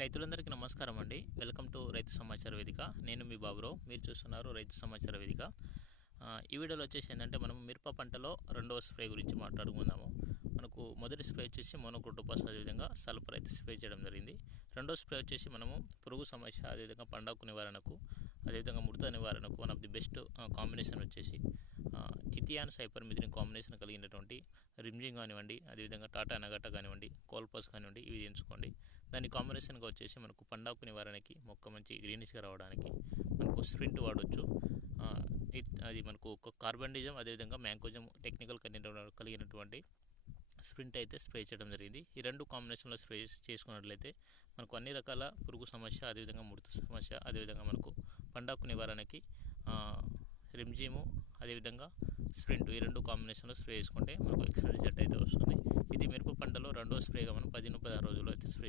రైతులందరికీ నమస్కారం అండి. వెల్కమ్ టు రైతు సమాచార వేదిక. నేను మీ బాబురావు. మీరు చూస్తున్నారు రైతు సమాచార వేదిక. ఈ వీడియోలో వచ్చేసి ఏంటంటే మనం మిరప పంటలో రెండవ స్ప్రే గురించి మాట్లాడుకుందాము. మనకు మొదటి స్ప్రే వచ్చేసి మోనోక్రోటోపాస్, అదేవిధంగా సల్ఫర్ అయితే స్ప్రే చేయడం జరిగింది. రెండో స్ప్రే వచ్చేసి మనము పురుగు సమస్య, అదేవిధంగా పండాకు నివారణకు, అదేవిధంగా ముడత నివారణకు one of the best combination వచ్చేసి ఇథియాన్ సైపర్మిథ్రిన్ కాంబినేషన్ కలిగినటువంటి రిమ్జింగ్ కానివ్వండి, అదేవిధంగా టాటా నగట్ట కానివ్వండి, కోల్పాస్ కానివ్వండి, ఇవి ఎంచుకోండి. దాని కాంబినేషన్గా వచ్చేసి మనకు పండాకు నివారణకి, మొక్క మంచి గ్రీనిష్గా రావడానికి మనకు స్ప్రింట్ వాడవచ్చు. అది మనకు ఒక కార్బండిజం, అదేవిధంగా మ్యాంకోజం టెక్నికల్ కలిగినటువంటి స్ప్రింట్ అయితే స్ప్రే చేయడం జరిగింది. ఈ రెండు కాంబినేషన్లో స్ప్రే చేసుకున్నట్లయితే మనకు అన్ని రకాల పురుగు సమస్య, అదేవిధంగా ముడత సమస్య, అదేవిధంగా మనకు పండాకు నివారణకి రిమ్జిము, అదేవిధంగా స్ప్రింట్, ఈ రెండు కాంబినేషన్లో స్ప్రే చేసుకుంటే మనకు ఎక్సలెంట్ రిజల్ట్ అయితే వస్తుంది. ఇది మిరప పంటలో రెండో స్ప్రేగా మనం 15-16 రోజుల్లో అయితే స్ప్రే